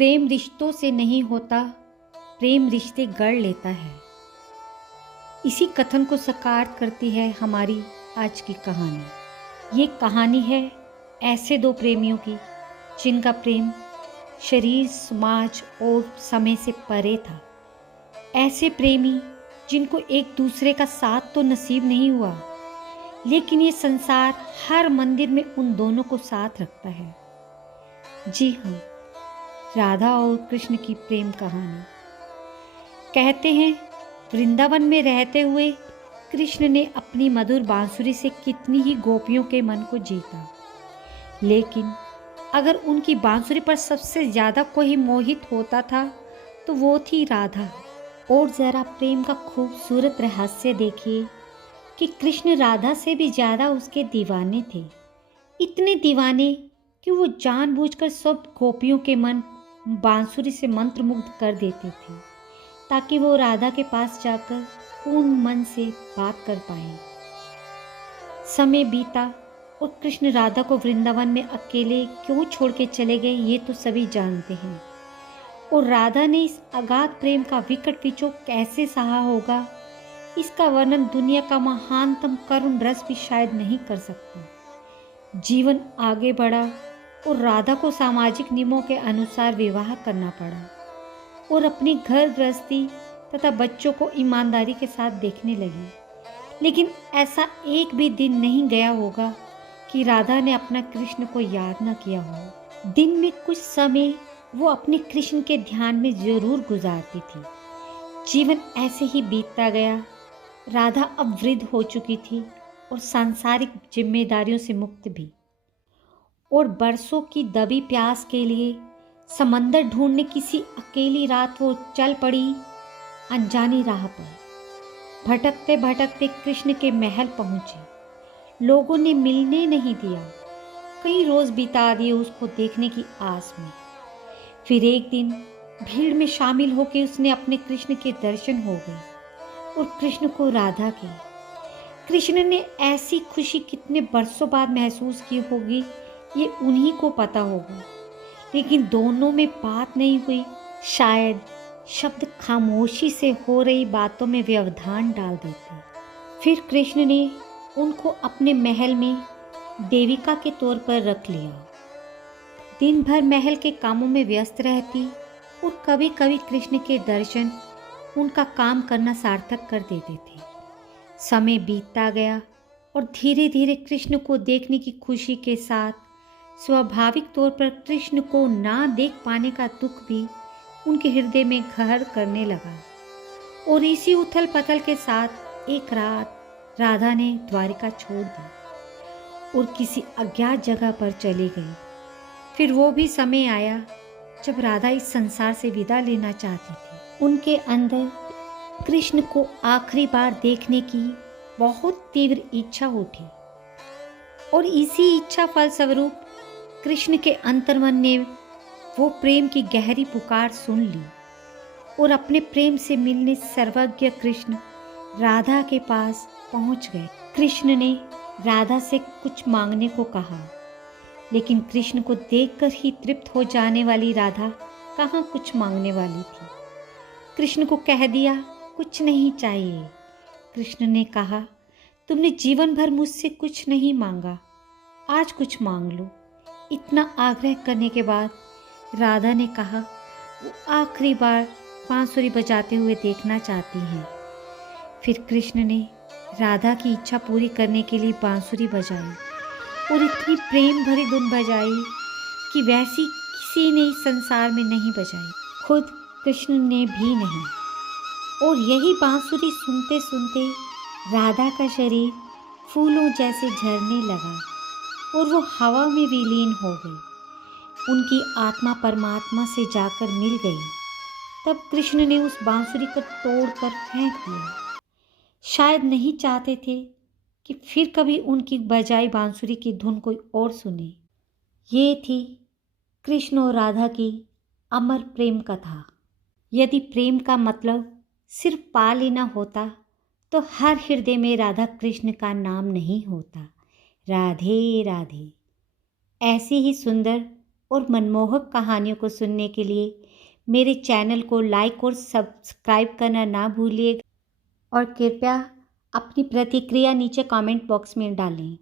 प्रेम रिश्तों से नहीं होता, प्रेम रिश्ते गढ़ लेता है। इसी कथन को साकार करती है हमारी आज की कहानी। ये कहानी है ऐसे दो प्रेमियों की जिनका प्रेम शरीर, समाज और समय से परे था। ऐसे प्रेमी जिनको एक दूसरे का साथ तो नसीब नहीं हुआ, लेकिन ये संसार हर मंदिर में उन दोनों को साथ रखता है। जी हाँ, राधा और कृष्ण की प्रेम कहानी। कहते हैं वृंदावन में रहते हुए कृष्ण ने अपनी मधुर बांसुरी से कितनी ही गोपियों के मन को जीता, लेकिन अगर उनकी बांसुरी पर सबसे ज़्यादा कोई मोहित होता था तो वो थी राधा। और ज़रा प्रेम का खूबसूरत रहस्य देखिए कि कृष्ण राधा से भी ज़्यादा उसके दीवाने थे। इतने दीवाने कि वो जानबूझकर सब गोपियों के मन बांसुरी से मंत्रमुग्ध कर देते थे ताकि वो राधा के पास जाकर पूर्ण मन से बात कर पाए। समय बीता और कृष्ण राधा को वृंदावन में अकेले क्यों छोड़ के चले गए ये तो सभी जानते हैं। और राधा ने इस अगाध प्रेम का विकट विचोक कैसे सहा होगा, इसका वर्णन दुनिया का महानतम करुण रस भी शायद नहीं कर सकता। जीवन आगे बढ़ा और राधा को सामाजिक नियमों के अनुसार विवाह करना पड़ा और अपनी घर गृहस्थी तथा बच्चों को ईमानदारी के साथ देखने लगी। लेकिन ऐसा एक भी दिन नहीं गया होगा कि राधा ने अपना कृष्ण को याद न किया हो। दिन में कुछ समय वो अपने कृष्ण के ध्यान में जरूर गुजारती थी। जीवन ऐसे ही बीतता गया। राधा अब वृद्ध हो चुकी थी और सांसारिक जिम्मेदारियों से मुक्त भी। और बरसों की दबी प्यास के लिए समंदर ढूंढने किसी अकेली रात वो चल पड़ी अनजानी राह पर। भटकते भटकते कृष्ण के महल पहुंचे। लोगों ने मिलने नहीं दिया, कई रोज बिता दिए उसको देखने की आस में। फिर एक दिन भीड़ में शामिल होकर उसने अपने कृष्ण के दर्शन हो गए और कृष्ण को राधा के। कृष्ण ने ऐसी खुशी कितने बरसों बाद महसूस की होगी ये उन्हीं को पता होगा, लेकिन दोनों में बात नहीं हुई। शायद शब्द खामोशी से हो रही बातों में व्यवधान डाल देते। फिर कृष्ण ने उनको अपने महल में देविका के तौर पर रख लिया। दिन भर महल के कामों में व्यस्त रहती और कभी कभी कृष्ण के दर्शन उनका काम करना सार्थक कर देते थे। समय बीतता गया और धीरे धीरे कृष्ण को देखने की खुशी के साथ स्वाभाविक तौर पर कृष्ण को ना देख पाने का दुख भी उनके हृदय में घर करने लगा। और इसी उथल पथल के साथ एक रात राधा ने द्वारिका छोड़ दी और किसी अज्ञात जगह पर चली गई। फिर वो भी समय आया जब राधा इस संसार से विदा लेना चाहती थी। उनके अंदर कृष्ण को आखिरी बार देखने की बहुत तीव्र इच्छा उठी और इसी इच्छा फलस्वरूप कृष्ण के अंतर्मन ने वो प्रेम की गहरी पुकार सुन ली और अपने प्रेम से मिलने सर्वज्ञ कृष्ण राधा के पास पहुंच गए। कृष्ण ने राधा से कुछ मांगने को कहा, लेकिन कृष्ण को देखकर ही तृप्त हो जाने वाली राधा कहाँ कुछ मांगने वाली थी। कृष्ण को कह दिया कुछ नहीं चाहिए। कृष्ण ने कहा तुमने जीवन भर मुझसे कुछ नहीं मांगा, आज कुछ मांग लो। इतना आग्रह करने के बाद राधा ने कहा वो आखिरी बार बांसुरी बजाते हुए देखना चाहती हैं। फिर कृष्ण ने राधा की इच्छा पूरी करने के लिए बांसुरी बजाई और इतनी प्रेम भरी धुन बजाई कि वैसी किसी ने इस संसार में नहीं बजाई, खुद कृष्ण ने भी नहीं। और यही बांसुरी सुनते सुनते राधा का शरीर फूलों जैसे झरने लगा और वो हवा में विलीन हो गई। उनकी आत्मा परमात्मा से जाकर मिल गई। तब कृष्ण ने उस बांसुरी को तोड़कर फेंक दिया। शायद नहीं चाहते थे कि फिर कभी उनकी बजाई बांसुरी की धुन कोई और सुने। ये थी कृष्ण और राधा की अमर प्रेम कथा। यदि प्रेम का मतलब सिर्फ पा लेना होता तो हर हृदय में राधा कृष्ण का नाम नहीं होता। राधे राधे। ऐसी ही सुंदर और मनमोहक कहानियों को सुनने के लिए मेरे चैनल को लाइक और सब्सक्राइब करना ना भूलिएगा और कृपया अपनी प्रतिक्रिया नीचे कमेंट बॉक्स में डालें।